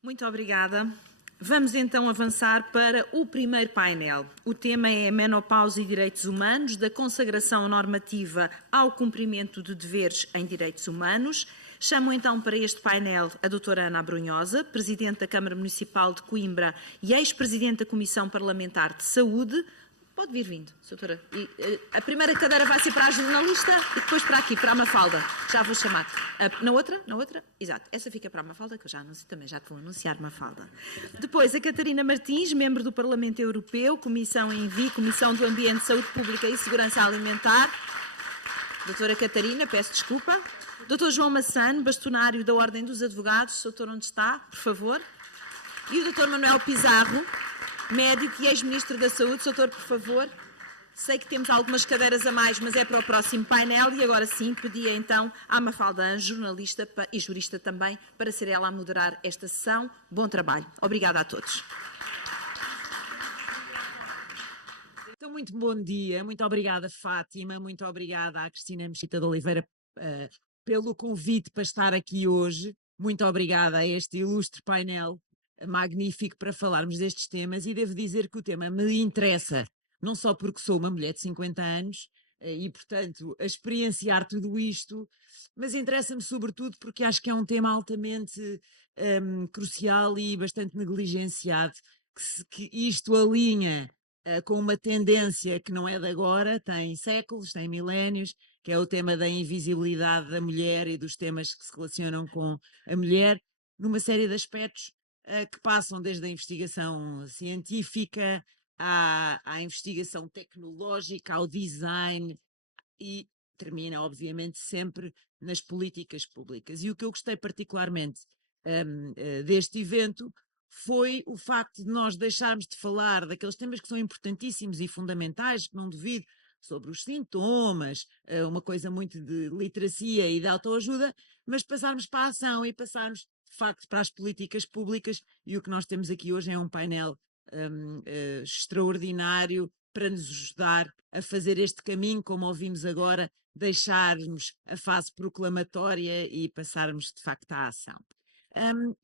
Muito obrigada. Vamos então avançar para o primeiro painel. O tema é menopausa e direitos humanos, da consagração normativa ao cumprimento de deveres em direitos humanos. Chamo então para este painel a doutora Ana Abrunhosa, Presidente da Câmara Municipal de Coimbra e ex-Presidente da Comissão Parlamentar de Saúde. Pode vir vindo, doutora. A primeira cadeira vai ser para a jornalista e depois para aqui, para a Mafalda. Já vou chamar. Na outra? Exato. Essa fica para a Mafalda, que eu já anuncio também, já te vou anunciar, Mafalda. Depois, a Catarina Martins, membro do Parlamento Europeu, Comissão ENVI, Comissão do Ambiente, Saúde Pública e Segurança Alimentar. Doutora Catarina, peço desculpa. Doutor João Massano, bastonário da Ordem dos Advogados. Doutor, onde está? Por favor. E o doutor Manuel Pizarro, médico e ex-ministro da Saúde. Doutor, por favor. Sei que temos algumas cadeiras a mais, mas é para o próximo painel. E agora sim, pedia então à Mafalda Anjo, jornalista e jurista também, para ser ela a moderar esta sessão. Bom trabalho. Obrigada a todos. Então, muito bom dia. Muito obrigada, Fátima. Muito obrigada à Cristina Mesquita de Oliveira pelo convite para estar aqui hoje. Muito obrigada a este ilustre painel magnífico para falarmos destes temas, e devo dizer que o tema me interessa, não só porque sou uma mulher de 50 anos e, portanto, a experienciar tudo isto, mas interessa-me sobretudo porque acho que é um tema altamente crucial e bastante negligenciado, que isto alinha com uma tendência que não é de agora, tem séculos, tem milénios, que é o tema da invisibilidade da mulher e dos temas que se relacionam com a mulher, numa série de aspectos que passam desde a investigação científica à investigação tecnológica, ao design, e termina, obviamente, sempre nas políticas públicas. E o que eu gostei particularmente deste evento foi o facto de nós deixarmos de falar daqueles temas que são importantíssimos e fundamentais, que não duvido, sobre os sintomas, uma coisa muito de literacia e de autoajuda, mas passarmos para a ação e passarmos, de facto, para as políticas públicas, e o que nós temos aqui hoje é um painel extraordinário para nos ajudar a fazer este caminho, como ouvimos agora, deixarmos a fase proclamatória e passarmos, de facto, à ação.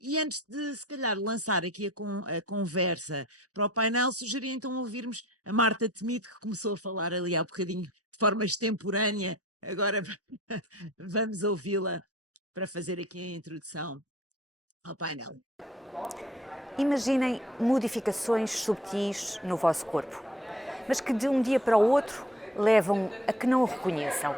E antes de, se calhar, lançar aqui a conversa para o painel, sugeria então ouvirmos a Marta Temido, que começou a falar ali há bocadinho de forma extemporânea. Agora vamos ouvi-la para fazer aqui a introdução ao painel. Imaginem modificações subtis no vosso corpo, mas que de um dia para o outro levam a que não o reconheçam.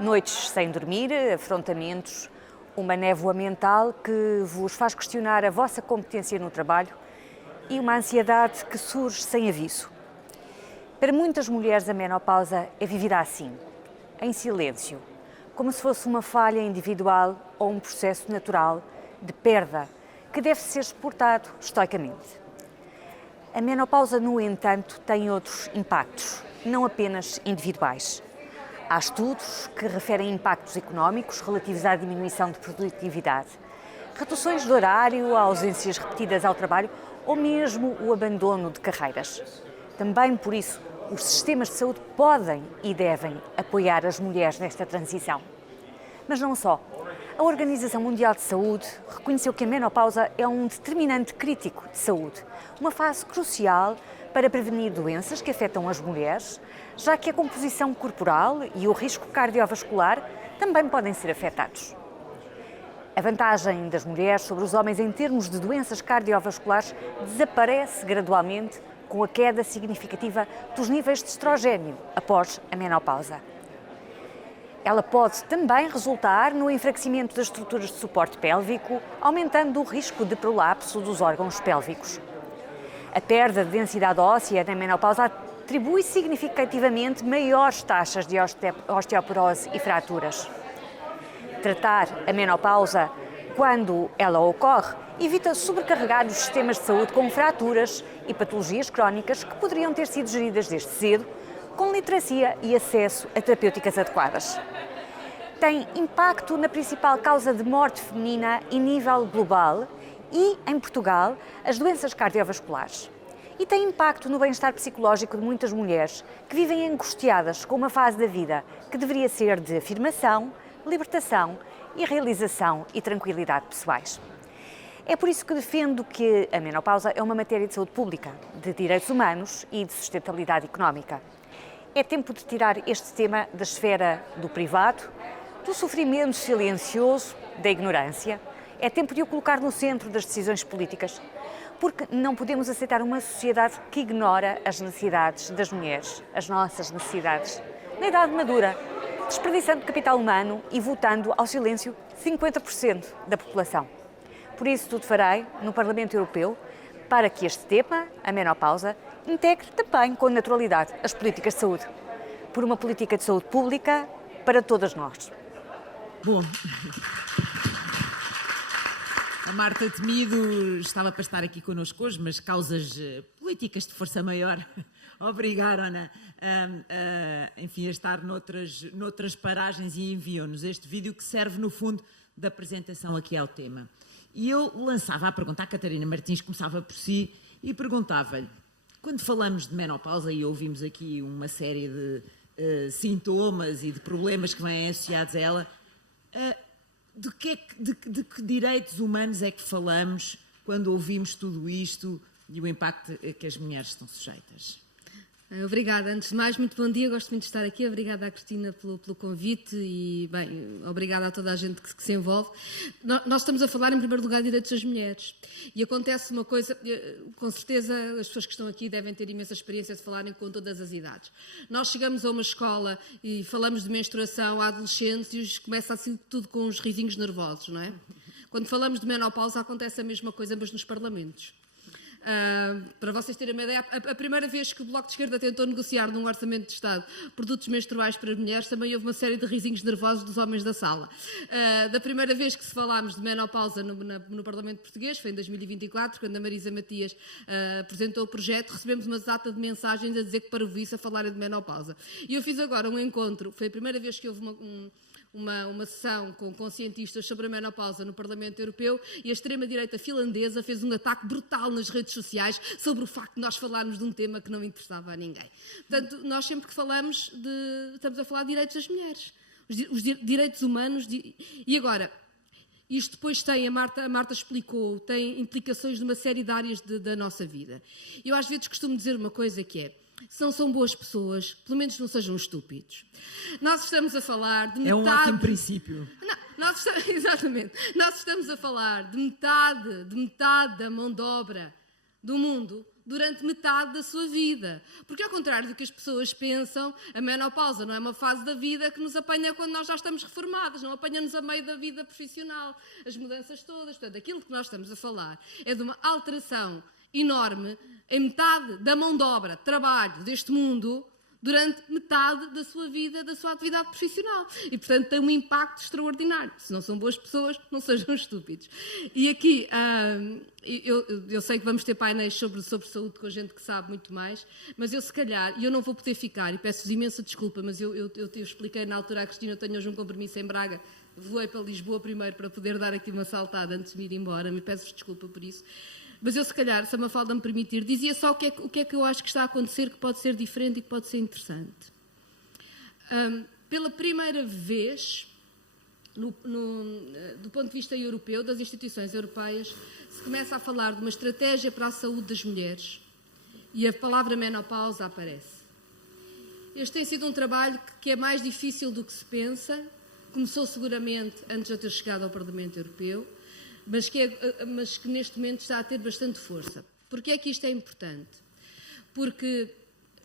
Noites sem dormir, afrontamentos, uma névoa mental que vos faz questionar a vossa competência no trabalho e uma ansiedade que surge sem aviso. Para muitas mulheres, a menopausa é vivida assim, em silêncio, como se fosse uma falha individual ou um processo natural de perda que deve ser suportado estoicamente. A menopausa, no entanto, tem outros impactos, não apenas individuais. Há estudos que referem impactos económicos relativos à diminuição de produtividade, reduções de horário, ausências repetidas ao trabalho ou mesmo o abandono de carreiras. Também por isso, os sistemas de saúde podem e devem apoiar as mulheres nesta transição. Mas não só. A Organização Mundial de Saúde reconheceu que a menopausa é um determinante crítico de saúde, uma fase crucial para prevenir doenças que afetam as mulheres, já que a composição corporal e o risco cardiovascular também podem ser afetados. A vantagem das mulheres sobre os homens em termos de doenças cardiovasculares desaparece gradualmente com a queda significativa dos níveis de estrogênio após a menopausa. Ela pode também resultar no enfraquecimento das estruturas de suporte pélvico, aumentando o risco de prolapso dos órgãos pélvicos. A perda de densidade óssea na menopausa atribui significativamente maiores taxas de osteoporose e fraturas. Tratar a menopausa quando ela ocorre evita sobrecarregar os sistemas de saúde com fraturas e patologias crónicas que poderiam ter sido geridas desde cedo, com literacia e acesso a terapêuticas adequadas. Tem impacto na principal causa de morte feminina em nível global e, em Portugal, as doenças cardiovasculares. E tem impacto no bem-estar psicológico de muitas mulheres que vivem angustiadas com uma fase da vida que deveria ser de afirmação, libertação e realização e tranquilidade pessoais. É por isso que defendo que a menopausa é uma matéria de saúde pública, de direitos humanos e de sustentabilidade económica. É tempo de tirar este tema da esfera do privado, do sofrimento silencioso, da ignorância. É tempo de o colocar no centro das decisões políticas, porque não podemos aceitar uma sociedade que ignora as necessidades das mulheres, as nossas necessidades, na idade madura, desperdiçando capital humano e votando ao silêncio 50% da população. Por isso, tudo farei no Parlamento Europeu para que este tema, a menopausa, integre também com naturalidade as políticas de saúde. Por uma política de saúde pública para todas nós. Bom, a Marta Temido estava para estar aqui connosco hoje, mas causas políticas de força maior obrigaram-na enfim, a estar noutras paragens e enviou-nos este vídeo que serve, no fundo, da apresentação aqui ao tema. E eu lançava a pergunta à Catarina Martins, começava por si, e perguntava-lhe, quando falamos de menopausa e ouvimos aqui uma série de sintomas e de problemas que vêm associados a ela, de que direitos humanos é que falamos quando ouvimos tudo isto e o impacto a que as mulheres estão sujeitas? Obrigada. Antes de mais, muito bom dia. Gosto muito de estar aqui. Obrigada à Cristina pelo convite e, bem, obrigada a toda a gente que se envolve. Nós estamos a falar, em primeiro lugar, de direitos das mulheres. E acontece uma coisa, com certeza as pessoas que estão aqui devem ter imensa experiência de falarem com todas as idades. Nós chegamos a uma escola e falamos de menstruação a adolescentes e começa assim tudo com uns risinhos nervosos, não é? Quando falamos de menopausa acontece a mesma coisa, mas nos parlamentos. Para vocês terem uma ideia, a primeira vez que o Bloco de Esquerda tentou negociar num orçamento de Estado produtos menstruais para mulheres, também houve uma série de risinhos nervosos dos homens da sala. Da primeira vez que se falámos de menopausa no Parlamento Português, foi em 2024, quando a Marisa Matias apresentou o projeto, recebemos uma data de mensagens a dizer que parvoíce a falarem de menopausa. E eu fiz agora um encontro, foi a primeira vez que houve uma sessão com cientistas sobre a menopausa no Parlamento Europeu e a extrema-direita finlandesa fez um ataque brutal nas redes sociais sobre o facto de nós falarmos de um tema que não interessava a ninguém. Portanto, nós sempre que falamos estamos a falar de direitos das mulheres, os direitos humanos. E agora, isto depois tem, a Marta explicou, tem implicações numa série de áreas da nossa vida. Eu às vezes costumo dizer uma coisa que é, se não são boas pessoas, pelo menos não sejam estúpidos. Nós estamos a falar de metade... É um ótimo princípio. Exatamente. Nós estamos a falar de metade da mão de obra do mundo durante metade da sua vida. Porque, ao contrário do que as pessoas pensam, a menopausa não é uma fase da vida que nos apanha quando nós já estamos reformadas, não apanha-nos a meio da vida profissional. As mudanças todas, portanto, aquilo que nós estamos a falar é de uma alteração enorme em metade da mão de obra, trabalho deste mundo, durante metade da sua vida, da sua atividade profissional. E, portanto, tem um impacto extraordinário. Se não são boas pessoas, não sejam estúpidos. E aqui, eu sei que vamos ter painéis sobre saúde com gente que sabe muito mais, mas eu, se calhar, eu não vou poder ficar, e peço-vos imensa desculpa, mas eu expliquei na altura à Cristina, eu tenho hoje um compromisso em Braga, voei para Lisboa primeiro para poder dar aqui uma saltada antes de me ir embora, me peço-vos desculpa por isso. Mas eu, se calhar, se a Mafalda me permitir, dizia só o que é que eu acho que está a acontecer que pode ser diferente e que pode ser interessante. Pela primeira vez, do ponto de vista europeu, das instituições europeias, se começa a falar de uma estratégia para a saúde das mulheres e a palavra menopausa aparece. Este tem sido um trabalho que é mais difícil do que se pensa, começou seguramente antes de eu ter chegado ao Parlamento Europeu, mas que neste momento está a ter bastante força. Porquê é que isto é importante? Porque,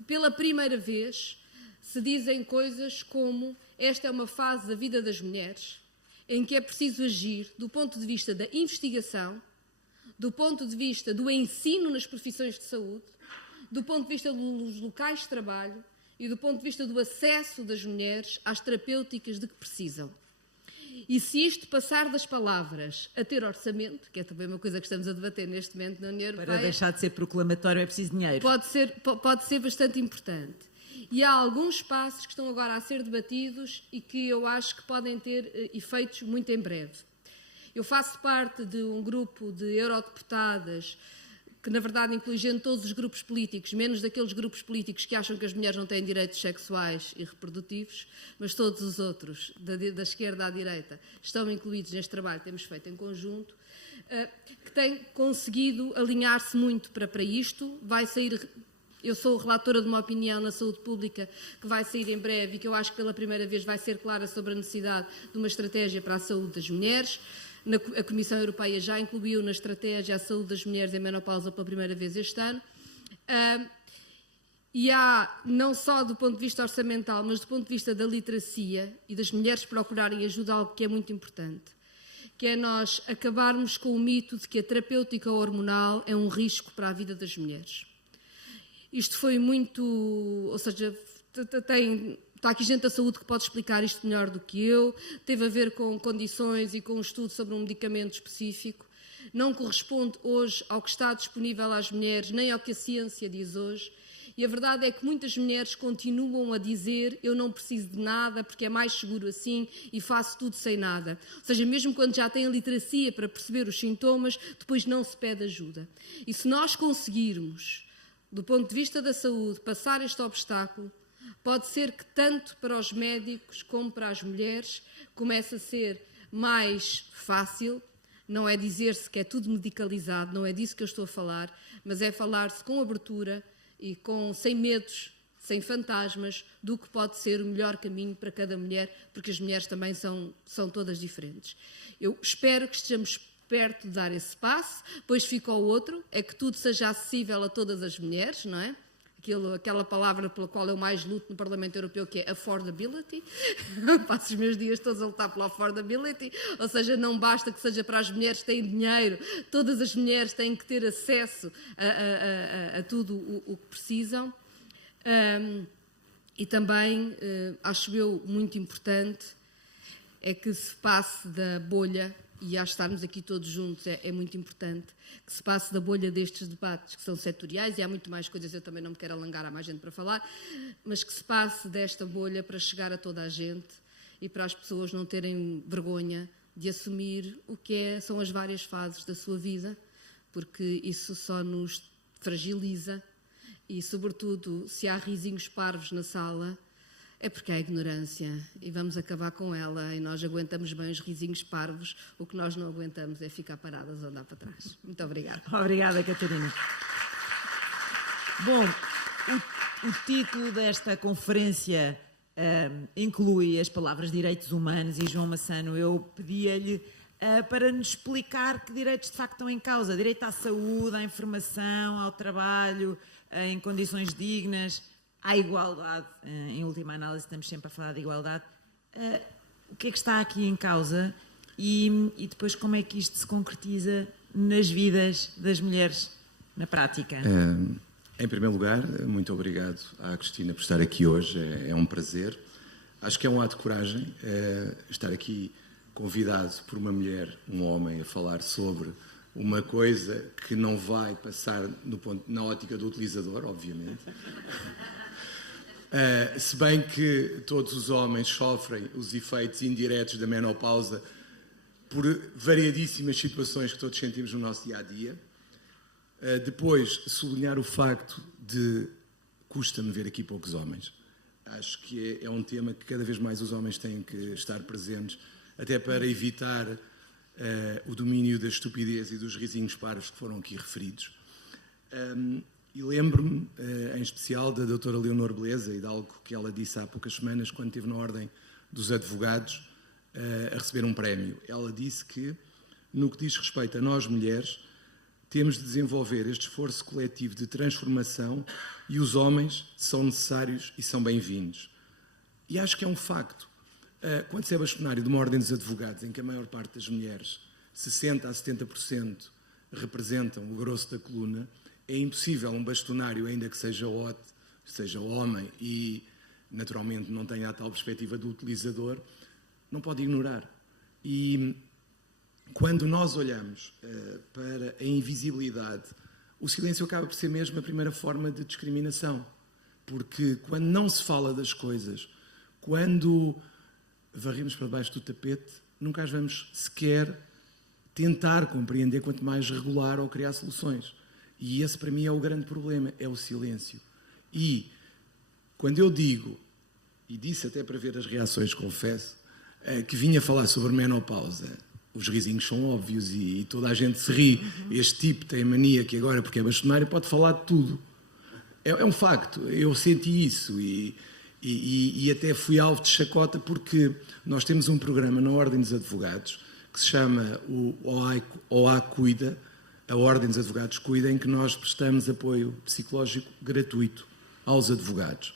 pela primeira vez, se dizem coisas como esta é uma fase da vida das mulheres em que é preciso agir do ponto de vista da investigação, do ponto de vista do ensino nas profissões de saúde, do ponto de vista dos locais de trabalho e do ponto de vista do acesso das mulheres às terapêuticas de que precisam. E se isto passar das palavras a ter orçamento, que é também uma coisa que estamos a debater neste momento na União Europeia... Para deixar de ser proclamatório é preciso dinheiro. Pode ser bastante importante. E há alguns passos que estão agora a ser debatidos e que eu acho que podem ter efeitos muito em breve. Eu faço parte de um grupo de eurodeputadas que, na verdade, inclui gente de todos os grupos políticos, menos daqueles grupos políticos que acham que as mulheres não têm direitos sexuais e reprodutivos, mas todos os outros, da esquerda à direita, estão incluídos neste trabalho que temos feito em conjunto, que tem conseguido alinhar-se muito para isto. Vai sair, eu sou relatora de uma opinião na saúde pública que vai sair em breve e que eu acho que pela primeira vez vai ser clara sobre a necessidade de uma estratégia para a saúde das mulheres. A Comissão Europeia já incluiu na estratégia a saúde das mulheres em menopausa pela primeira vez este ano. E há, não só do ponto de vista orçamental, mas do ponto de vista da literacia e das mulheres procurarem ajuda, algo que é muito importante, que é nós acabarmos com o mito de que a terapêutica hormonal é um risco para a vida das mulheres. Isto foi muito, ou seja, está aqui gente da saúde que pode explicar isto melhor do que eu, teve a ver com condições e com um estudo sobre um medicamento específico, não corresponde hoje ao que está disponível às mulheres, nem ao que a ciência diz hoje. E a verdade é que muitas mulheres continuam a dizer eu não preciso de nada porque é mais seguro assim e faço tudo sem nada. Ou seja, mesmo quando já têm a literacia para perceber os sintomas, depois não se pede ajuda. E se nós conseguirmos, do ponto de vista da saúde, passar este obstáculo, pode ser que tanto para os médicos como para as mulheres comece a ser mais fácil. Não é dizer-se que é tudo medicalizado, não é disso que eu estou a falar, mas é falar-se com abertura e sem medos, sem fantasmas, do que pode ser o melhor caminho para cada mulher, porque as mulheres também são todas diferentes. Eu espero que estejamos perto de dar esse passo, depois fica o outro, é que tudo seja acessível a todas as mulheres, não é? Aquela palavra pela qual eu mais luto no Parlamento Europeu, que é affordability. Passo os meus dias todos a lutar pela affordability, ou seja, não basta que seja para as mulheres que têm dinheiro, todas as mulheres têm que ter acesso a tudo o que precisam. E também, acho eu muito importante, é que se passe da bolha, e acho que estarmos aqui todos juntos é muito importante, que se passe da bolha destes debates que são setoriais, e há muito mais coisas, eu também não me quero alongar, há mais gente para falar, mas que se passe desta bolha para chegar a toda a gente e para as pessoas não terem vergonha de assumir o que são as várias fases da sua vida, porque isso só nos fragiliza e, sobretudo, se há risinhos parvos na sala, é porque há ignorância e vamos acabar com ela e nós aguentamos bem os risinhos parvos, o que nós não aguentamos é ficar paradas ou andar para trás. Muito obrigada. Obrigada, Catarina. Bom, o título desta conferência inclui as palavras direitos humanos e João Massano, eu pedia-lhe para nos explicar que direitos de facto estão em causa. Direito à saúde, à informação, ao trabalho, em condições dignas, à igualdade. Em última análise estamos sempre a falar de igualdade. O que é que está aqui em causa e depois como é que isto se concretiza nas vidas das mulheres na prática? Em primeiro lugar, muito obrigado à Cristina por estar aqui hoje, é um prazer. Acho que é um ato de coragem estar aqui convidado por uma mulher, um homem, a falar sobre uma coisa que não vai passar na ótica do utilizador, obviamente. Se bem que todos os homens sofrem os efeitos indiretos da menopausa por variadíssimas situações que todos sentimos no nosso dia-a-dia. Depois, sublinhar o facto de custa-me ver aqui poucos homens. Acho que é um tema que cada vez mais os homens têm que estar presentes, até para evitar o domínio da estupidez e dos risinhos parvos que foram aqui referidos. E lembro-me, em especial, da doutora Leonor Beleza e de algo que ela disse há poucas semanas, quando esteve na Ordem dos Advogados a receber um prémio. Ela disse que, no que diz respeito a nós mulheres, temos de desenvolver este esforço coletivo de transformação e os homens são necessários e são bem-vindos. E acho que é um facto. Quando se é bastonário de uma Ordem dos Advogados, em que a maior parte das mulheres, 60% a 70%, representam o grosso da coluna, é impossível um bastonário, ainda que seja homem e, naturalmente, não tenha a tal perspectiva do utilizador, não pode ignorar. E quando nós olhamos para a invisibilidade, o silêncio acaba por ser mesmo a primeira forma de discriminação. Porque quando não se fala das coisas, quando varremos para baixo do tapete, nunca as vamos sequer tentar compreender, quanto mais regular ou criar soluções. E esse, para mim, é o grande problema, é o silêncio. E, quando eu digo, e disse até para ver as reações, confesso, que vinha falar sobre menopausa, os risinhos são óbvios e toda a gente se ri. Este tipo tem a mania que agora, porque é bastonário, pode falar de tudo. É um facto, eu senti isso e até fui alvo de chacota porque nós temos um programa na Ordem dos Advogados que se chama o OA Cuida, a Ordem dos Advogados Cuida, em que nós prestamos apoio psicológico gratuito aos advogados.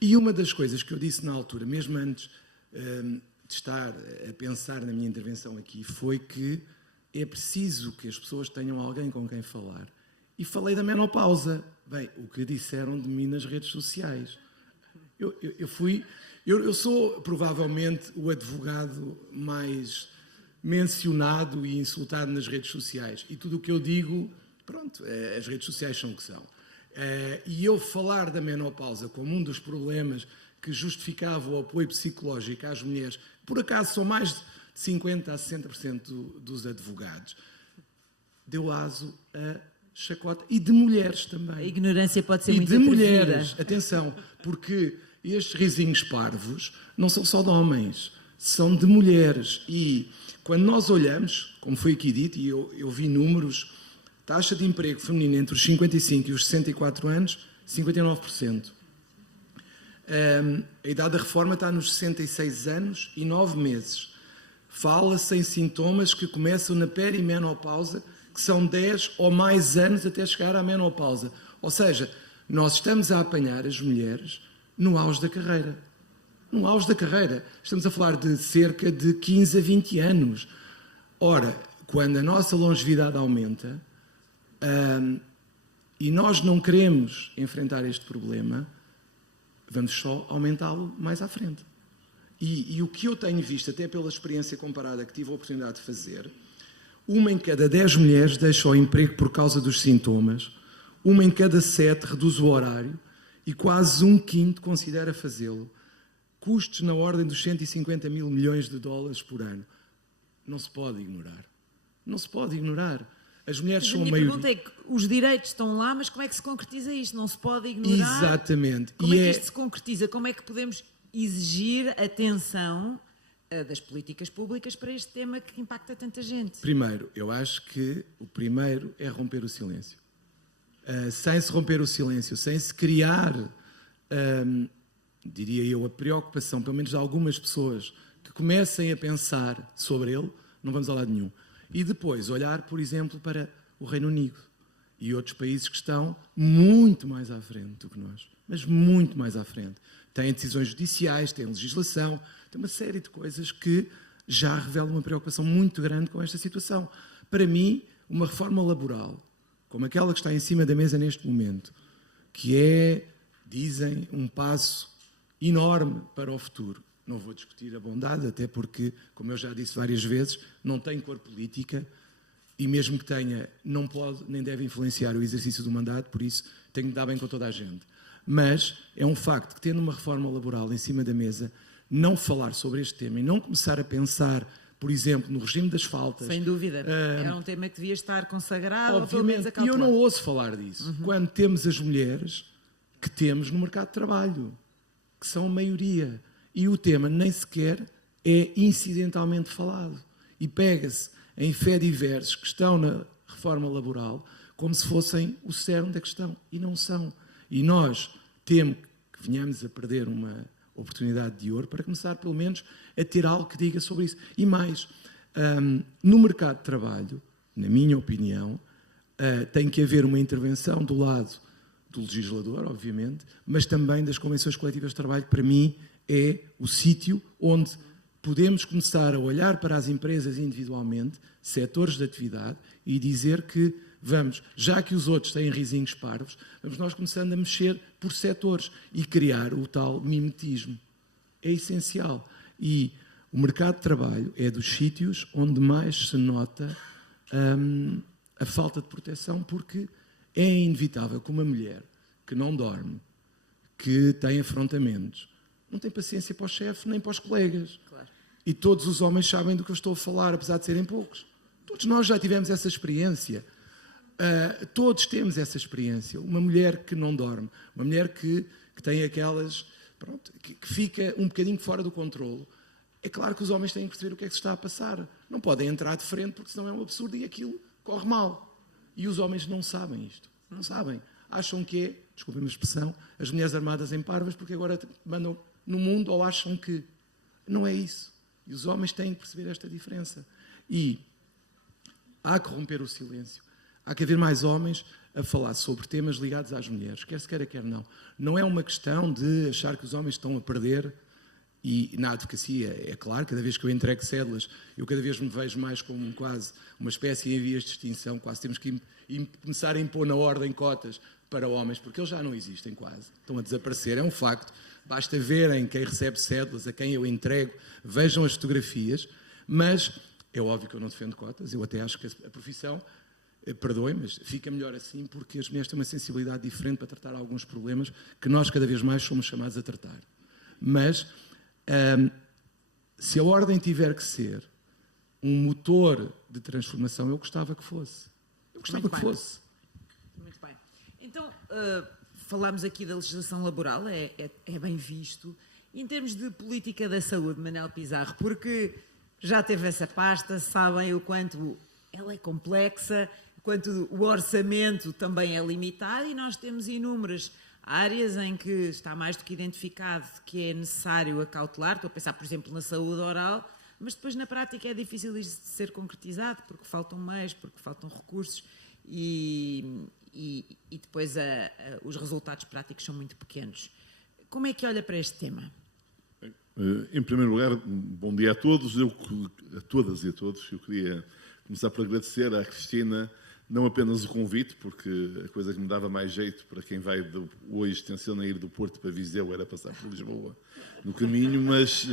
E uma das coisas que eu disse na altura, mesmo antes de estar a pensar na minha intervenção aqui, foi que é preciso que as pessoas tenham alguém com quem falar. E falei da menopausa. Bem, o que disseram de mim nas redes sociais. Eu sou provavelmente o advogado mais mencionado e insultado nas redes sociais. E tudo o que eu digo, pronto, as redes sociais são o que são. E eu falar da menopausa como um dos problemas que justificava o apoio psicológico às mulheres, por acaso são mais de 50% a 60% dos advogados, deu aso a chacota, e de mulheres também. A ignorância pode ser e muito de atrevida. mulheres, atenção, porque estes risinhos parvos não são só de homens, são de mulheres. E quando nós olhamos, como foi aqui dito, e eu vi números, taxa de emprego feminino entre os 55 e os 64 anos, 59%. A idade da reforma está nos 66 anos e 9 meses. Fala-se em sintomas que começam na perimenopausa, que são 10 ou mais anos até chegar à menopausa. Ou seja, nós estamos a apanhar as mulheres no auge da carreira. No auge da carreira. Estamos a falar de cerca de 15 a 20 anos. Ora, quando a nossa longevidade aumenta e nós não queremos enfrentar este problema, vamos só aumentá-lo mais à frente. E o que eu tenho visto, até pela experiência comparada que tive a oportunidade de fazer, 1 em cada 10 mulheres deixa o emprego por causa dos sintomas, 1 em cada 7 reduz o horário e quase 1/5 considera fazê-lo. Custos na ordem dos 150 mil milhões de dólares por ano. Não se pode ignorar. Não se pode ignorar. As mulheres são a maioria. A minha pergunta é que os direitos estão lá, mas como é que se concretiza isto? Não se pode ignorar? Exatamente. Como é que isto se concretiza? Como é que podemos exigir atenção das políticas públicas para este tema que impacta tanta gente? Primeiro, eu acho que o primeiro é romper o silêncio. Sem se romper o silêncio, sem se criar, diria eu, a preocupação, pelo menos de algumas pessoas, que comecem a pensar sobre ele, não vamos a lado nenhum. E depois olhar, por exemplo, para o Reino Unido e outros países que estão muito mais à frente do que nós, mas muito mais à frente. Têm decisões judiciais, têm legislação, tem uma série de coisas que já revelam uma preocupação muito grande com esta situação. Para mim, uma reforma laboral, como aquela que está em cima da mesa neste momento, que é, dizem, um passo enorme para o futuro. Não vou discutir a bondade, até porque, como eu já disse várias vezes, não tem cor política e mesmo que tenha, não pode nem deve influenciar o exercício do mandato, por isso tenho que dar bem com toda a gente. Mas é um facto que, tendo uma reforma laboral em cima da mesa, não falar sobre este tema e não começar a pensar, por exemplo, no regime das faltas... Sem dúvida. Era um tema que devia estar consagrado, ou pelo menos obviamente, e eu não ouço falar disso. Quando temos as mulheres que temos no mercado de trabalho, que são a maioria, e o tema nem sequer é incidentalmente falado. E pega-se em fediversos que estão na reforma laboral como se fossem o cerne da questão. E não são. E nós temos que venhamos a perder uma oportunidade de ouro para começar, pelo menos, a ter algo que diga sobre isso. E mais, no mercado de trabalho, na minha opinião, tem que haver uma intervenção do lado do legislador, obviamente, mas também das convenções coletivas de trabalho. Para mim, é o sítio onde podemos começar a olhar para as empresas individualmente, setores de atividade, e dizer que vamos, já que os outros têm risinhos parvos, vamos nós começando a mexer por setores e criar o tal mimetismo. É essencial. E o mercado de trabalho é dos sítios onde mais se nota a falta de proteção, porque é inevitável que uma mulher que não dorme, que tem afrontamentos, não tem paciência para o chefe nem para os colegas. Claro. E todos os homens sabem do que eu estou a falar, apesar de serem poucos. Todos nós já tivemos essa experiência. Todos temos essa experiência. Uma mulher que não dorme, uma mulher que tem aquelas... Pronto, que fica um bocadinho fora do controlo, é claro que os homens têm que perceber o que é que se está a passar. Não podem entrar de frente porque senão é um absurdo e aquilo corre mal. E os homens não sabem isto. Não sabem. Acham que é, desculpem a expressão, as mulheres armadas em parvas porque agora mandam no mundo, ou acham que não é isso. E os homens têm que perceber esta diferença. E há que romper o silêncio. Há que haver mais homens a falar sobre temas ligados às mulheres, quer se queira, quer não. Não é uma questão de achar que os homens estão a perder. E na advocacia, é claro, cada vez que eu entrego cédulas, eu cada vez me vejo mais como quase uma espécie em vias de extinção, quase temos que começar a impor na ordem cotas para homens, porque eles já não existem quase, estão a desaparecer, é um facto. Basta verem quem recebe cédulas, a quem eu entrego, vejam as fotografias, mas é óbvio que eu não defendo cotas, eu até acho que a profissão, perdoem, mas fica melhor assim, porque as mulheres têm uma sensibilidade diferente para tratar alguns problemas que nós cada vez mais somos chamados a tratar. Mas se a ordem tiver que ser um motor de transformação, eu gostava que fosse. Eu gostava que fosse. Muito bem. Então, falámos aqui da legislação laboral, é bem visto. E em termos de política da saúde, Manel Pizarro, porque já teve essa pasta, sabem o quanto ela é complexa, o quanto o orçamento também é limitado e nós temos inúmeras áreas em que está mais do que identificado que é necessário acautelar. Estou a pensar, por exemplo, na saúde oral, mas depois na prática é difícil isto de ser concretizado, porque faltam meios, porque faltam recursos e depois os resultados práticos são muito pequenos. Como é que olha para este tema? Em primeiro lugar, bom dia a todos, a todas e a todos. Eu queria começar por agradecer à Cristina não apenas o convite, porque a coisa que me dava mais jeito para quem vai hoje tenciona ir do Porto para Viseu era passar por Lisboa no caminho, mas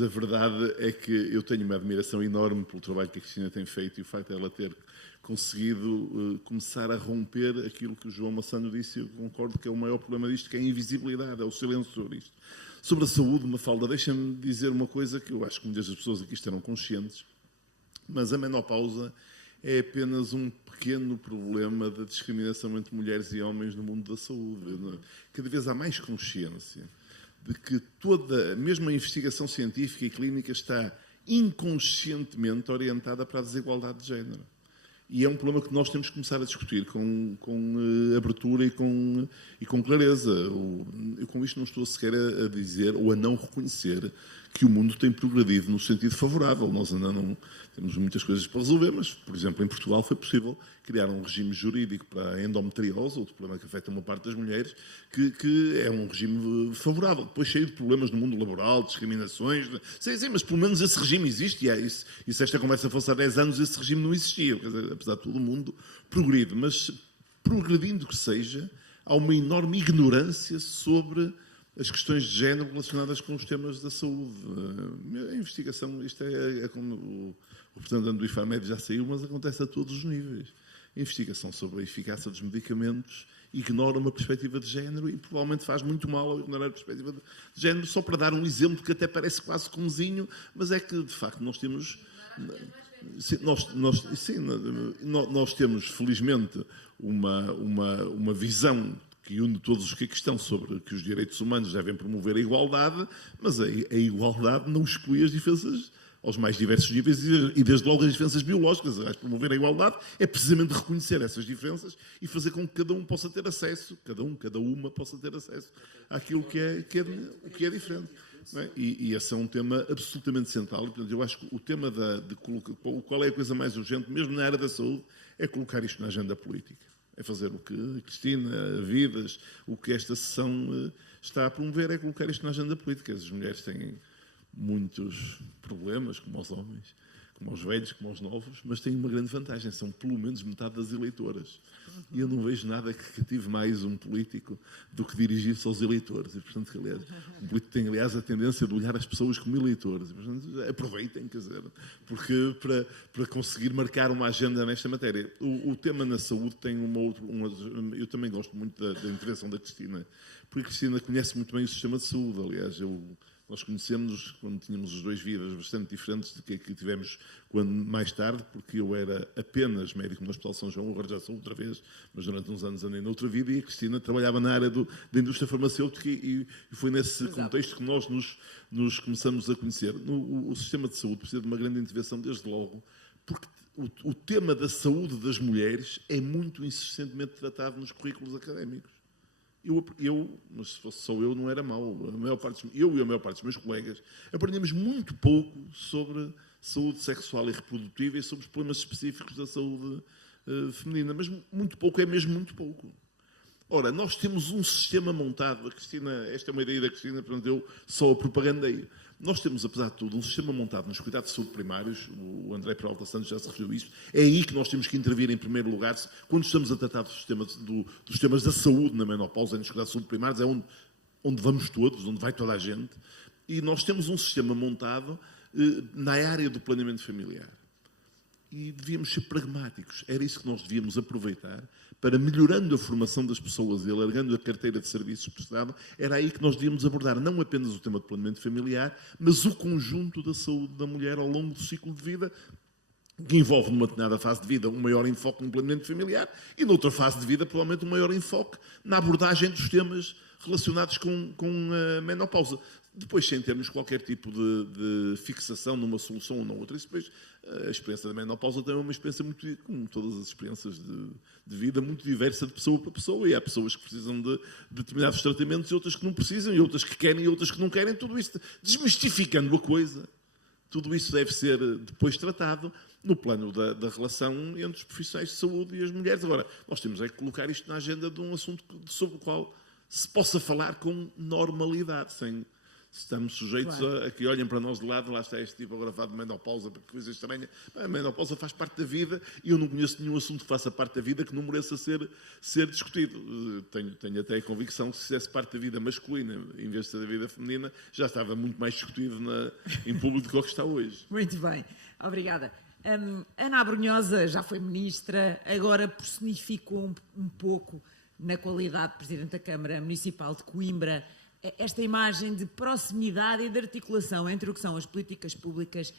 a verdade é que eu tenho uma admiração enorme pelo trabalho que a Cristina tem feito e o facto de ela ter conseguido começar a romper aquilo que o João Massano disse. Eu concordo que é o maior problema disto, que é a invisibilidade, é o silêncio sobre isto. Sobre a saúde, Mafalda, deixa-me dizer uma coisa que eu acho que muitas das pessoas aqui estarão conscientes, mas a menopausa é apenas um pequeno problema da discriminação entre mulheres e homens no mundo da saúde. Cada vez há mais consciência de que mesmo a investigação científica e clínica está inconscientemente orientada para a desigualdade de género. E é um problema que nós temos que começar a discutir com abertura e com clareza. Eu com isto não estou sequer a dizer ou a não reconhecer que o mundo tem progredido no sentido favorável. Nós ainda não temos muitas coisas para resolver, mas, por exemplo, em Portugal foi possível criar um regime jurídico para a endometriose, outro problema que afeta uma parte das mulheres, que é um regime favorável. Depois cheio de problemas no mundo laboral, discriminações. Sim, mas pelo menos esse regime existe. E se esta conversa fosse há 10 anos, esse regime não existia. Quer dizer, apesar de todo o mundo progride. Mas, progredindo que seja, há uma enorme ignorância sobre as questões de género relacionadas com os temas da saúde. A investigação, isto é como o representante do IFAMED já saiu, mas acontece a todos os níveis. A investigação sobre a eficácia dos medicamentos ignora uma perspectiva de género e provavelmente faz muito mal ao ignorar a perspectiva de género, só para dar um exemplo que até parece quase comezinho, mas é que, de facto, nós temos... Nós temos, felizmente, uma visão que une todos os que aqui estão sobre que os direitos humanos devem promover a igualdade, mas a igualdade não exclui as diferenças aos mais diversos níveis e desde logo as diferenças biológicas. Aliás, promover a igualdade é precisamente reconhecer essas diferenças e fazer com que cada um possa ter acesso, cada uma possa ter acesso àquilo que é diferente. Não é? E esse é um tema absolutamente central. Portanto, eu acho que o tema qual é a coisa mais urgente, mesmo na área da saúde, é colocar isto na agenda política. É fazer o que a Cristina, a Vidas, o que esta sessão está a promover, é colocar isto na agenda política. As mulheres têm muitos problemas, como os homens, como os velhos, como os novos, mas têm uma grande vantagem, são pelo menos metade das eleitoras. E eu não vejo nada que cative mais um político do que dirigir-se aos eleitores. E, portanto, aliás, um político tem, aliás, a tendência de olhar as pessoas como eleitores. E, portanto, aproveitem, quer dizer, porque para conseguir marcar uma agenda nesta matéria. O tema na saúde tem eu também gosto muito da intervenção da Cristina, porque a Cristina conhece muito bem o sistema de saúde. Aliás, Nós conhecemos quando tínhamos os dois vidas bastante diferentes do que tivemos quando, mais tarde, porque eu era apenas médico no Hospital São João, agora já sou outra vez, mas durante uns anos andei noutra vida, e a Cristina trabalhava na área da indústria farmacêutica, e foi nesse contexto que nós nos começamos a conhecer. O sistema de saúde precisa de uma grande intervenção desde logo, porque o tema da saúde das mulheres é muito insistentemente tratado nos currículos académicos. Mas se fosse só eu, não era mau. Eu e a maior parte dos meus colegas aprendemos muito pouco sobre saúde sexual e reprodutiva e sobre os problemas específicos da saúde feminina, mas muito pouco, é mesmo muito pouco. Ora, nós temos um sistema montado, esta é uma ideia da Cristina, portanto eu só a propagandeio. Nós temos, apesar de tudo, um sistema montado nos cuidados de saúde primários, o André Peralta Santos já se referiu a isso, é aí que nós temos que intervir em primeiro lugar, quando estamos a tratar dos temas da saúde na menopausa, nos cuidados de saúde primários, é onde vamos todos, onde vai toda a gente, e nós temos um sistema montado na área do planeamento familiar. E devíamos ser pragmáticos, era isso que nós devíamos aproveitar para, melhorando a formação das pessoas e alargando a carteira de serviços prestados, era aí que nós devíamos abordar não apenas o tema do planeamento familiar, mas o conjunto da saúde da mulher ao longo do ciclo de vida, que envolve numa determinada fase de vida um maior enfoque no planeamento familiar e noutra fase de vida provavelmente um maior enfoque na abordagem dos temas relacionados com a menopausa. Depois, sem termos qualquer tipo de fixação numa solução ou na outra. Isso depois, a experiência da menopausa também é uma experiência muito, como todas as experiências de vida, muito diversa de pessoa para pessoa, e há pessoas que precisam de determinados tratamentos e outras que não precisam, e outras que querem e outras que não querem. Tudo isto, desmistificando a coisa, tudo isso deve ser depois tratado no plano da relação entre os profissionais de saúde e as mulheres. Agora, nós temos é que colocar isto na agenda de um assunto sobre o qual se possa falar com normalidade, sem estamos sujeitos a que olhem para nós de lado, lá está este tipo agravado de menopausa, porque coisa estranha. A menopausa faz parte da vida e eu não conheço nenhum assunto que faça parte da vida que não mereça ser discutido. Tenho até a convicção que se fizesse parte da vida masculina em vez de ser da vida feminina, já estava muito mais discutido em público do que está hoje. Muito bem, obrigada. Ana Abrunhosa já foi ministra, agora personificou um pouco, na qualidade de Presidente da Câmara Municipal de Coimbra, esta imagem de proximidade e de articulação entre o que são as políticas públicas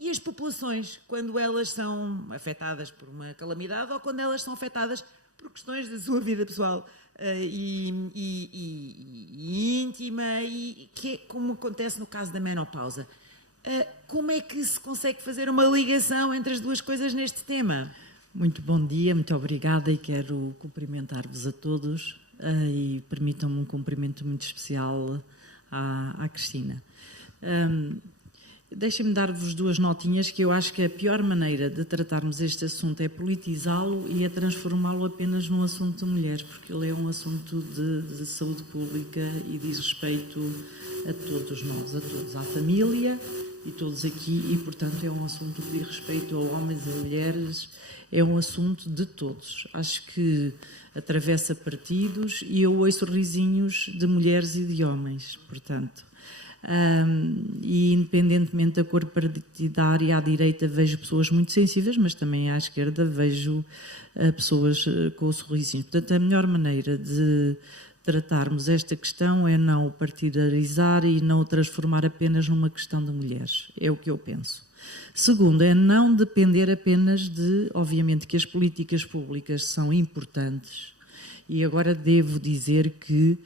e as populações, quando elas são afetadas por uma calamidade ou quando elas são afetadas por questões da sua vida pessoal e íntima, e que é como acontece no caso da menopausa. Como é que se consegue fazer uma ligação entre as duas coisas neste tema? Muito bom dia, muito obrigada, e quero cumprimentar-vos a todos e permitam-me um cumprimento muito especial à Cristina. Deixem-me dar-vos duas notinhas, que eu acho que a pior maneira de tratarmos este assunto é politizá-lo e é transformá-lo apenas num assunto de mulheres, porque ele é um assunto de saúde pública e diz respeito a todos nós, a todos, à família e todos aqui, e portanto é um assunto que diz respeito a homens e a mulheres, é um assunto de todos. Acho que atravessa partidos e eu ouço risinhos de mulheres e de homens, portanto. E independentemente da cor partidária, à direita vejo pessoas muito sensíveis, mas também à esquerda vejo pessoas com o sorrisinho. Portanto, a melhor maneira de tratarmos esta questão é não o partidarizar e não o transformar apenas numa questão de mulheres. É o que eu penso. Segundo, é não depender apenas obviamente que as políticas públicas são importantes, e agora devo dizer que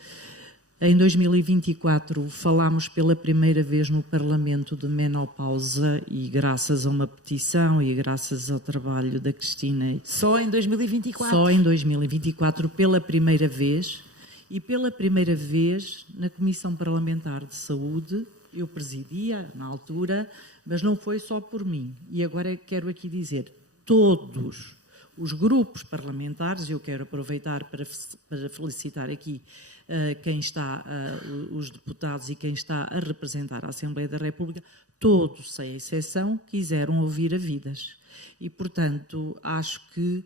em 2024 falámos pela primeira vez no Parlamento de menopausa, e graças a uma petição e graças ao trabalho da Cristina. Só em 2024? Só em 2024, pela primeira vez, e pela primeira vez na Comissão Parlamentar de Saúde, eu presidia na altura, mas não foi só por mim. E agora quero aqui dizer, todos os grupos parlamentares, eu quero aproveitar para felicitar aqui quem está, os deputados e quem está a representar a Assembleia da República, todos, sem exceção, quiseram ouvir a vidas. E, portanto, acho que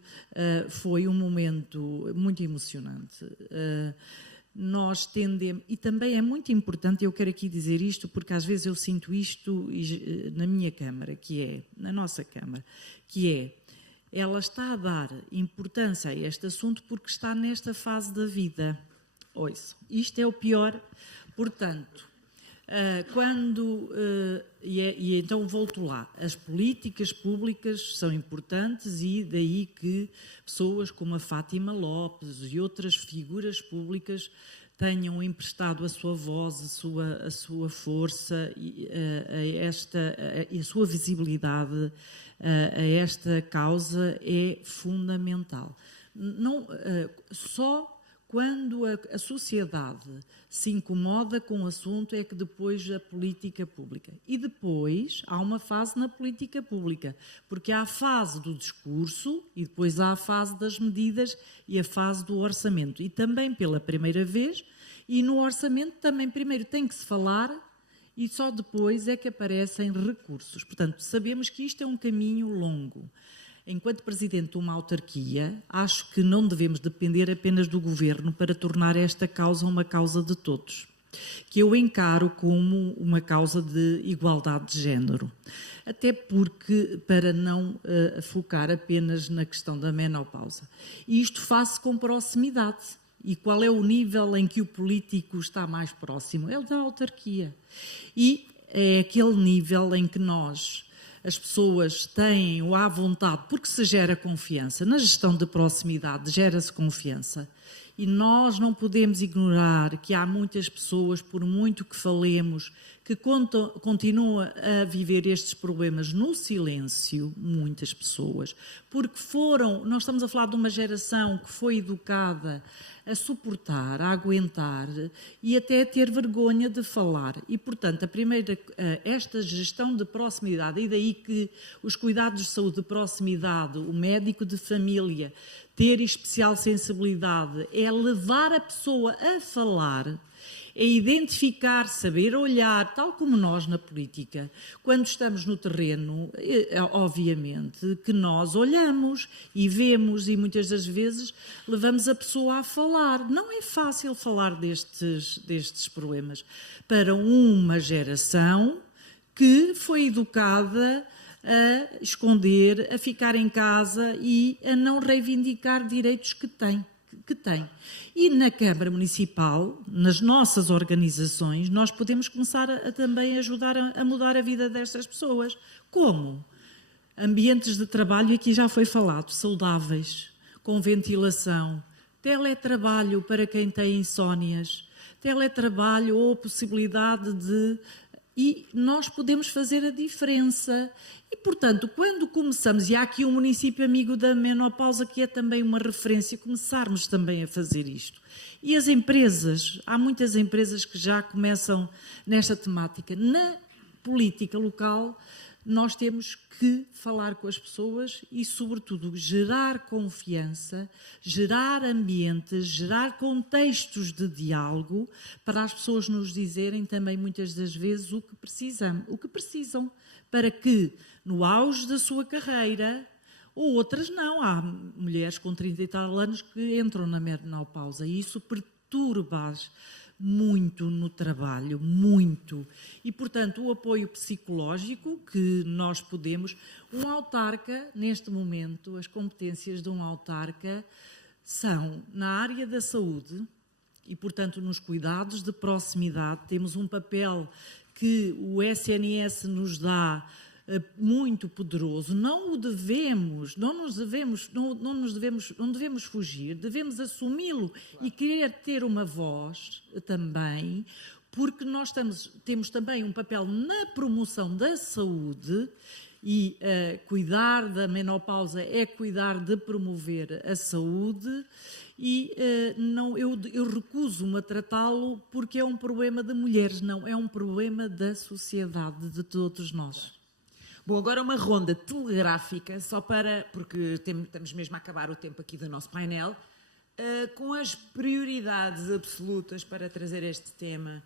foi um momento muito emocionante. Nós tendemos, e também é muito importante, eu quero aqui dizer isto, porque às vezes eu sinto isto na minha Câmara, na nossa Câmara, ela está a dar importância a este assunto porque está nesta fase da vida. Ouço, isto é o pior. Portanto, E então volto lá, as políticas públicas são importantes e daí que pessoas como a Fátima Lopes e outras figuras públicas tenham emprestado a sua voz, a sua força e a sua visibilidade a esta causa é fundamental. Só quando a sociedade se incomoda com o assunto é que depois a política pública. E depois há uma fase na política pública, porque há a fase do discurso e depois há a fase das medidas e a fase do orçamento. E também pela primeira vez, e no orçamento também primeiro tem que se falar e só depois é que aparecem recursos. Portanto, sabemos que isto é um caminho longo. Enquanto Presidente de uma autarquia, acho que não devemos depender apenas do Governo para tornar esta causa uma causa de todos, que eu encaro como uma causa de igualdade de género. Até porque, para não focar apenas na questão da menopausa. E isto faz-se com proximidade. E qual é o nível em que o político está mais próximo? É o da autarquia. E é aquele nível em que as pessoas têm ou há vontade, porque se gera confiança. Na gestão de proximidade gera-se confiança. E nós não podemos ignorar que há muitas pessoas, por muito que falemos, que continuam a viver estes problemas no silêncio, muitas pessoas, porque nós estamos a falar de uma geração que foi educada a suportar, a aguentar e até a ter vergonha de falar. E, portanto, esta gestão de proximidade, e daí que os cuidados de saúde de proximidade, o médico de família, ter especial sensibilidade, é levar a pessoa a falar, é identificar, saber olhar, tal como nós na política. Quando estamos no terreno, obviamente que nós olhamos e vemos e muitas das vezes levamos a pessoa a falar. Não é fácil falar destes problemas para uma geração que foi educada a esconder, a ficar em casa e a não reivindicar direitos que tem. E na Câmara Municipal, nas nossas organizações, nós podemos começar a também ajudar a mudar a vida destas pessoas. Como? Ambientes de trabalho, aqui já foi falado, saudáveis, com ventilação, teletrabalho para quem tem insónias, teletrabalho ou a possibilidade de... E nós podemos fazer a diferença. E, portanto, quando começamos, e há aqui um município amigo da menopausa que é também uma referência, começarmos também a fazer isto. E as empresas, há muitas empresas que já começam nesta temática. Na política local, nós temos que falar com as pessoas e, sobretudo, gerar confiança, gerar ambientes, gerar contextos de diálogo para as pessoas nos dizerem também muitas das vezes o que precisam, para que no auge da sua carreira, ou outras não, há mulheres com 30 e tal anos que entram na menopausa e isso perturba-as muito no trabalho, muito. E, portanto, o apoio psicológico que nós podemos... Um autarca, neste momento, as competências de um autarca são na área da saúde e, portanto, nos cuidados de proximidade. Temos um papel que o SNS nos dá muito poderoso, não devemos fugir, devemos assumi-lo e querer ter uma voz também, porque nós temos também um papel na promoção da saúde e cuidar da menopausa é cuidar de promover a saúde e eu recuso-me a tratá-lo porque é um problema de mulheres, não, é um problema da sociedade, de todos nós. Bom, agora uma ronda telegráfica, porque estamos mesmo a acabar o tempo aqui do nosso painel, com as prioridades absolutas para trazer este tema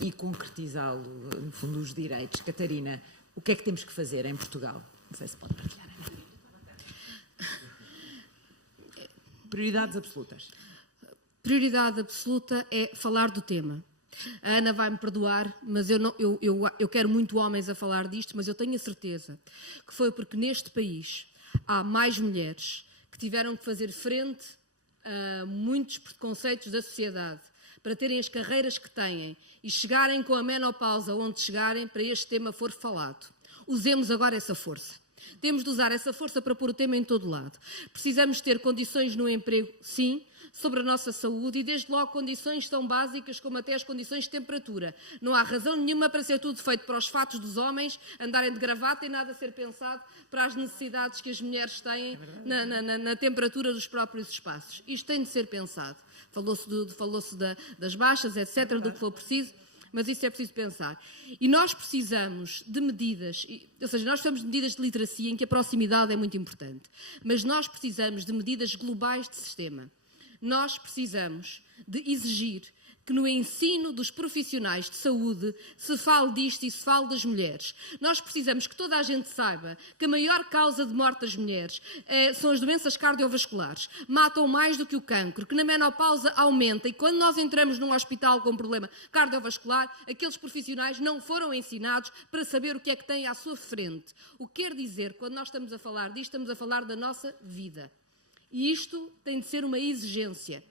e concretizá-lo, no fundo, os direitos. Catarina, o que é que temos que fazer em Portugal? Não sei se pode partilhar. Prioridades absolutas. Prioridade absoluta é falar do tema. A Ana vai-me perdoar, mas eu quero muito homens a falar disto, mas eu tenho a certeza que foi porque neste país há mais mulheres que tiveram que fazer frente a muitos preconceitos da sociedade, para terem as carreiras que têm e chegarem com a menopausa onde chegarem para este tema for falado. Usemos agora essa força. Temos de usar essa força para pôr o tema em todo lado. Precisamos ter condições no emprego, sim, sobre a nossa saúde e, desde logo, condições tão básicas como até as condições de temperatura. Não há razão nenhuma para ser tudo feito para os fatos dos homens andarem de gravata e nada ser pensado para as necessidades que as mulheres têm na temperatura dos próprios espaços. Isto tem de ser pensado. Falou-se das baixas, etc., do que for preciso. Mas isso é preciso pensar. E nós precisamos de medidas, ou seja, nós precisamos de medidas de literacia em que a proximidade é muito importante. Mas nós precisamos de medidas globais de sistema. Nós precisamos de exigir que no ensino dos profissionais de saúde se fale disto e se fale das mulheres. Nós precisamos que toda a gente saiba que a maior causa de morte das mulheres são as doenças cardiovasculares. Matam mais do que o cancro, que na menopausa aumenta e quando nós entramos num hospital com um problema cardiovascular, aqueles profissionais não foram ensinados para saber o que é que têm à sua frente. O que quer dizer, quando nós estamos a falar disto, estamos a falar da nossa vida. E isto tem de ser uma exigência.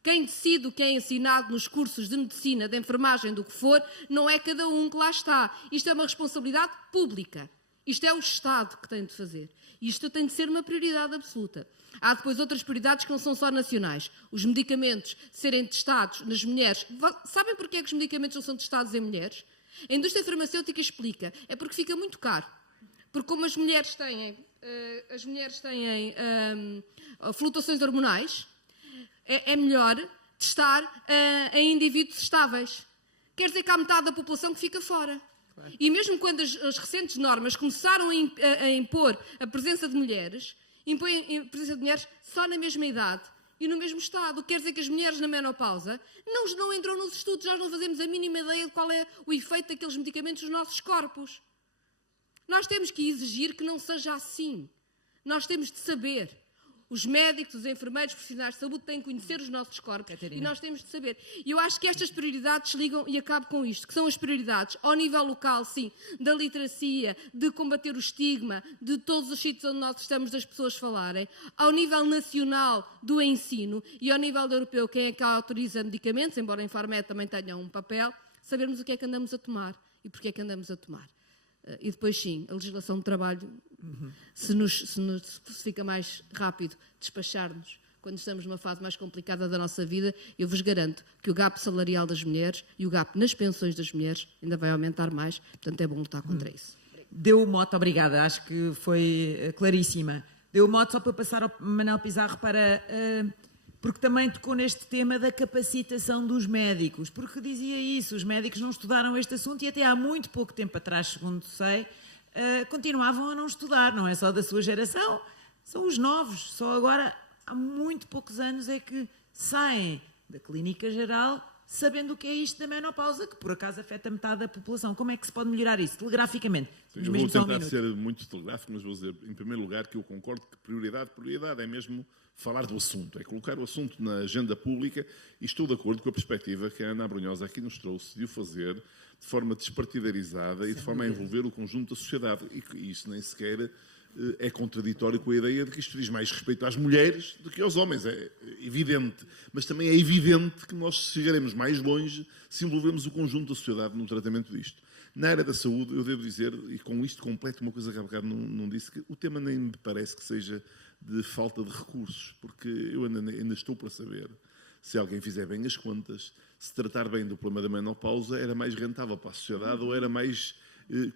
Quem decide o que é ensinado nos cursos de medicina, de enfermagem, do que for, não é cada um que lá está. Isto é uma responsabilidade pública. Isto é o Estado que tem de fazer. Isto tem de ser uma prioridade absoluta. Há depois outras prioridades que não são só nacionais. Os medicamentos serem testados nas mulheres. Sabem porquê é que os medicamentos não são testados em mulheres? A indústria farmacêutica explica. É porque fica muito caro. Porque como as mulheres têm flutuações hormonais, é melhor testar em indivíduos estáveis. Quer dizer que há metade da população que fica fora. Claro. E mesmo quando as recentes normas começaram a impor a presença de mulheres, impõem a presença de mulheres só na mesma idade e no mesmo estado. Quer dizer que as mulheres na menopausa não entram nos estudos, nós não fazemos a mínima ideia de qual é o efeito daqueles medicamentos nos nossos corpos. Nós temos que exigir que não seja assim. Nós temos de saber. Os médicos, os enfermeiros, os profissionais de saúde têm que conhecer os nossos corpos. Catarina. E nós temos de saber. E eu acho que estas prioridades se ligam, e acabo com isto, que são as prioridades ao nível local, sim, da literacia, de combater o estigma, de todos os sítios onde nós estamos das pessoas falarem, ao nível nacional do ensino e ao nível europeu, quem é que autoriza medicamentos, embora a Infarmed também tenha um papel, sabermos o que é que andamos a tomar e porque é que andamos a tomar. E depois, sim, a legislação do trabalho, se fica mais rápido despachar-nos quando estamos numa fase mais complicada da nossa vida, eu vos garanto que o gap salarial das mulheres e o gap nas pensões das mulheres ainda vai aumentar mais, portanto é bom lutar contra isso. Deu o mote, obrigada, acho que foi claríssima. Deu o mote só para passar ao Manuel Pizarro porque também tocou neste tema da capacitação dos médicos, porque dizia isso, os médicos não estudaram este assunto e até há muito pouco tempo atrás, segundo sei, continuavam a não estudar, não é só da sua geração, são os novos, só agora há muito poucos anos é que saem da clínica geral sabendo o que é isto da menopausa, que por acaso afeta metade da população. Como é que se pode melhorar isso, telegraficamente? Sim, eu vou tentar ser muito telegráfico, mas vou dizer, em primeiro lugar, que eu concordo que prioridade é mesmo falar do assunto, é colocar o assunto na agenda pública e estou de acordo com a perspectiva que a Ana Abrunhosa aqui nos trouxe de o fazer de forma despartidarizada e de forma a envolver o conjunto da sociedade. E isso nem sequer é contraditório com a ideia de que isto diz mais respeito às mulheres do que aos homens. É evidente. Mas também é evidente que nós chegaremos mais longe se envolvermos o conjunto da sociedade no tratamento disto. Na área da saúde, eu devo dizer, e com isto completo uma coisa que há bocado não disse, que o tema nem me parece que seja de falta de recursos, porque eu ainda estou para saber se alguém fizer bem as contas, se tratar bem do problema da menopausa era mais rentável para a sociedade ou era mais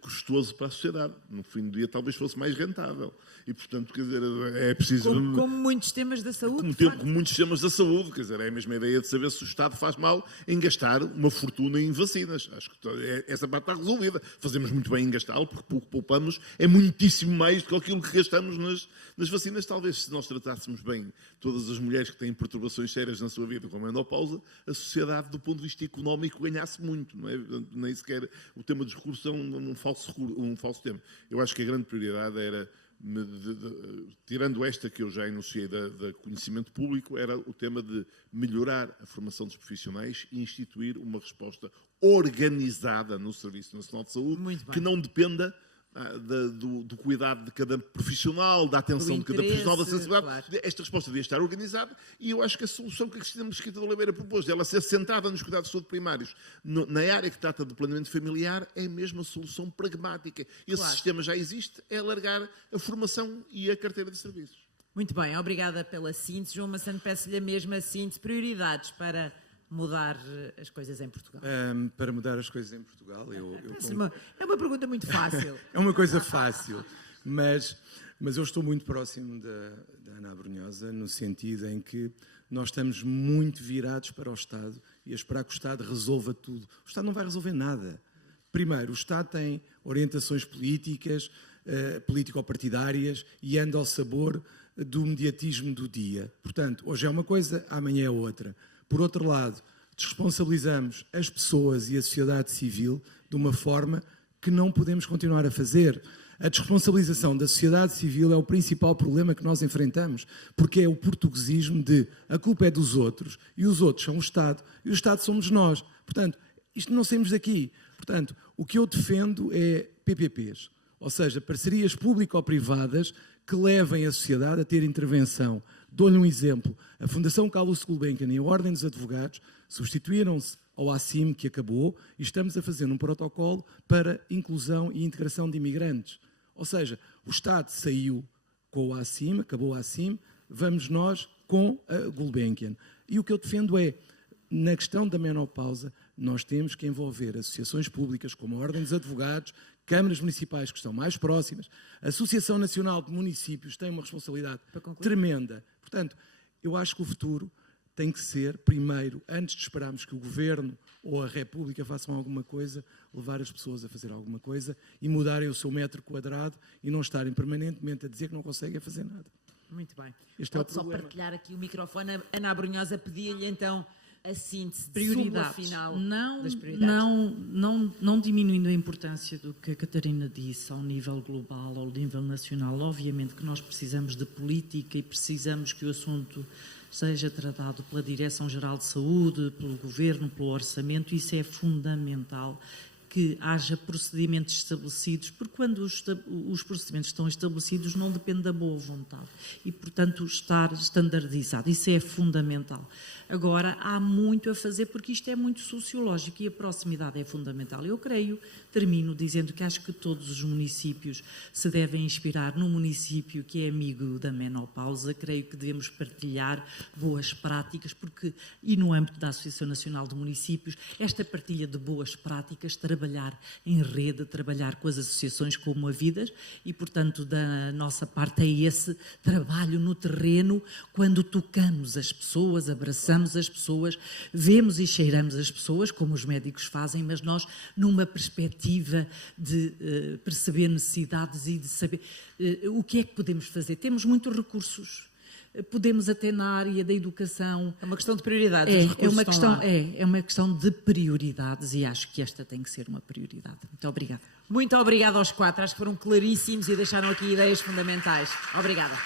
custoso para a sociedade. No fim do dia talvez fosse mais rentável. E, portanto, quer dizer, é preciso... Como muitos temas da saúde. Como muitos temas da saúde, quer dizer, é a mesma ideia de saber se o Estado faz mal em gastar uma fortuna em vacinas. Acho que essa parte está resolvida. Fazemos muito bem em gastá-lo, porque o que poupamos é muitíssimo mais do que aquilo que gastamos nas vacinas. Talvez, se nós tratássemos bem todas as mulheres que têm perturbações sérias na sua vida com a menopausa, a sociedade, do ponto de vista económico, ganhasse muito. Não é? Nem sequer o tema dos recursos é um falso tema. Eu acho que a grande prioridade era, tirando esta que eu já enunciei da conhecimento público, era o tema de melhorar a formação dos profissionais e instituir uma resposta organizada no Serviço Nacional de Saúde que não dependa do cuidado de cada profissional, da atenção de cada profissional, da sensibilidade. Claro. Esta resposta devia estar organizada e eu acho que a solução que a Cristina Mesquita de Oliveira propôs, ela ser centrada nos cuidados de saúde primários, na área que trata do planeamento familiar, é mesmo a solução pragmática. Esse sistema já existe, é alargar a formação e a carteira de serviços. Muito bem, obrigada pela síntese. João Maçã, peço-lhe a mesma síntese. Prioridades para mudar as coisas em Portugal? Para mudar as coisas em Portugal, É uma pergunta muito fácil. é uma coisa fácil, mas eu estou muito próximo da Ana Abrunhosa, no sentido em que nós estamos muito virados para o Estado e a esperar que o Estado resolva tudo. O Estado não vai resolver nada. Primeiro, o Estado tem orientações políticas, político-partidárias e anda ao sabor do mediatismo do dia. Portanto, hoje é uma coisa, amanhã é outra. Por outro lado, desresponsabilizamos as pessoas e a sociedade civil de uma forma que não podemos continuar a fazer. A desresponsabilização da sociedade civil é o principal problema que nós enfrentamos, porque é o portuguesismo de a culpa é dos outros e os outros são o Estado e o Estado somos nós. Portanto, isto não saímos daqui. Portanto, o que eu defendo é PPPs, ou seja, parcerias público-privadas que levem a sociedade a ter intervenção. Dou-lhe um exemplo. A Fundação Calouste Gulbenkian e a Ordem dos Advogados substituíram-se ao ACIM, que acabou, e estamos a fazer um protocolo para inclusão e integração de imigrantes. Ou seja, o Estado saiu com o ACIM, acabou o ACIM, vamos nós com a Gulbenkian. E o que eu defendo é, na questão da menopausa, nós temos que envolver associações públicas como a Ordem dos Advogados, câmaras municipais que estão mais próximas, a Associação Nacional de Municípios tem uma responsabilidade tremenda. Portanto, eu acho que o futuro tem que ser, primeiro, antes de esperarmos que o Governo ou a República façam alguma coisa, levar as pessoas a fazer alguma coisa e mudarem o seu metro quadrado e não estarem permanentemente a dizer que não conseguem fazer nada. Muito bem. Este é o Pode só problema. partilhar aqui o microfone. A Ana Abrunhosa pedia-lhe então a síntese, Prioridades. final Não, das prioridades. não diminuindo a importância do que a Catarina disse ao nível global, ao nível nacional. Obviamente que nós precisamos de política e precisamos que o assunto seja tratado pela Direção-Geral de Saúde, pelo Governo, pelo Orçamento. Isso é fundamental, que haja procedimentos estabelecidos, porque quando os procedimentos estão estabelecidos não depende da boa vontade e, portanto, estar estandardizado. Isso é fundamental. Agora, há muito a fazer porque isto é muito sociológico e a proximidade é fundamental. Eu creio, termino dizendo que acho que todos os municípios se devem inspirar num município que é amigo da menopausa. Creio que devemos partilhar boas práticas, porque, e no âmbito da Associação Nacional de Municípios, esta partilha de boas práticas, trabalhar em rede, trabalhar com as associações como a Vidas e, portanto, da nossa parte é esse trabalho no terreno, quando tocamos as pessoas, abraçamos as pessoas, vemos e cheiramos as pessoas, como os médicos fazem, mas nós numa perspectiva de perceber necessidades e de saber o que é que podemos fazer. Temos muitos recursos. Podemos até na área da educação. É uma questão de prioridades. É uma questão de prioridades e acho que esta tem que ser uma prioridade. Muito obrigada. Muito obrigada aos quatro. Acho que foram claríssimos e deixaram aqui ideias fundamentais. Obrigada.